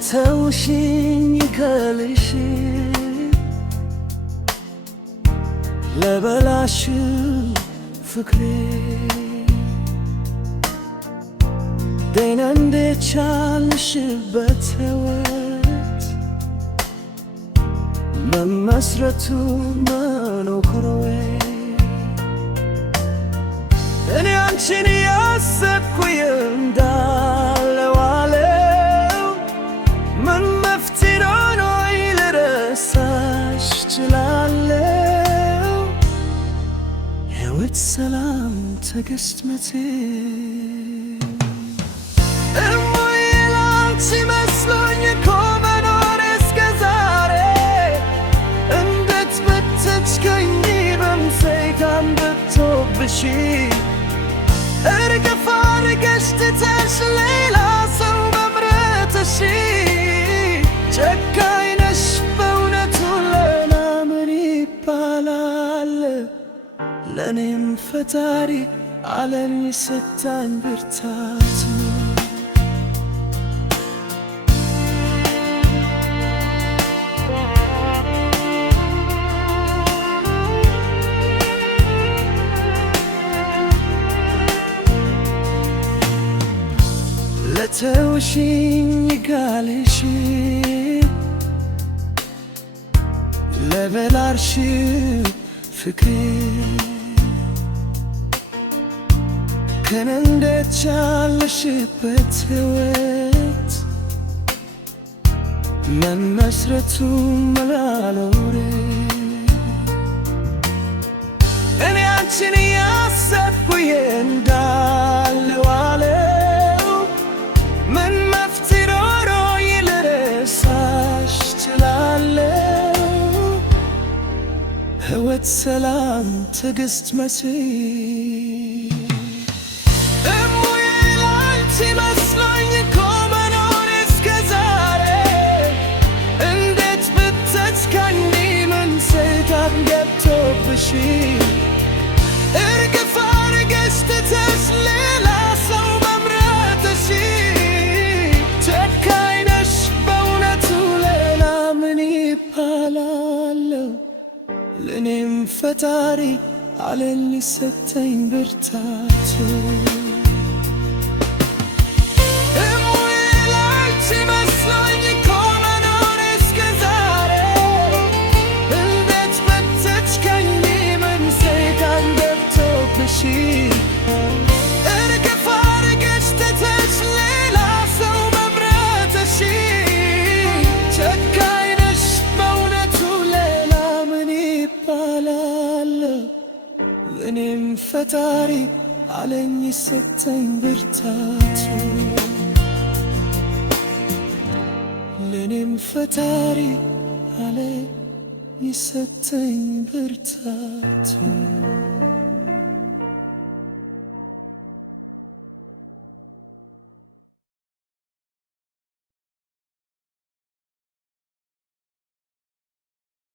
ለተውሽኝ ከልሽ ለበላሽ ፍቅሬ ደህና እንዴት ቻልሽበት ሕይወት መመስረቱ መኖክሮዬ እኔ አንቺን ያሰብኩኝ እንዳለው አለው ምን መፍትሄ ነው ልረሳሽ ችላለሁ ሕይወት ሰላም ትዕግስት መቴ እሙዬ ላንቺ መስሎኝ እኮ መኖር እስከ ዛሬ እንዴት ብትችከኝ በምሰይጣን ብትወብሽ እርግፍ አድርገሽ ትተሽ ሌላ ሰው መምረጥሽ ጨካኝ ነሽ በእውነቱ ሌላ ምን ይባላል? ለእኔም ፈጣሪ ዓለም የሰጠኝ ብርታት ለተውሽኝ ጋልሽ ለበላሽ ፍቅሬ ግን እንዴት ቻለሽበት ሕይወት መመስረቱ መላሎሬ እኔ አንቺን ያሰብኩኝ እንዳለው አለው ምን መፍትሄ ኖሮ ልረሳሽ ችላለሁ ሕይወት ሰላም ትዕግስት መቼ መስሎኝ እኮ መኖር እስከ ዛሬ እንዴት ብትችከኝ ምን ሰይጣን ገብቶብሽ እርግፍ አድርገሽ ትተሽ ሌላ ሰው መምረጥሽ ጨካኝ ነሽ በእውነቱ ሌላ ምን ይባላል? ለእኔም ፈጣሪ ዓለም የሰጠኝ ብርታት እርግፍ አድርገሽ ትተሽ ሌላ ሰው መምረጥሽ ጨካኝ ነሽ በእውነቱ ሌላ ምን ይባላል? ለእኔም ፈጣሪ ዓለም የሰጠኝ ብርታት ለእኔም ፈጣሪ ዓለም የሰጠኝ ብርታት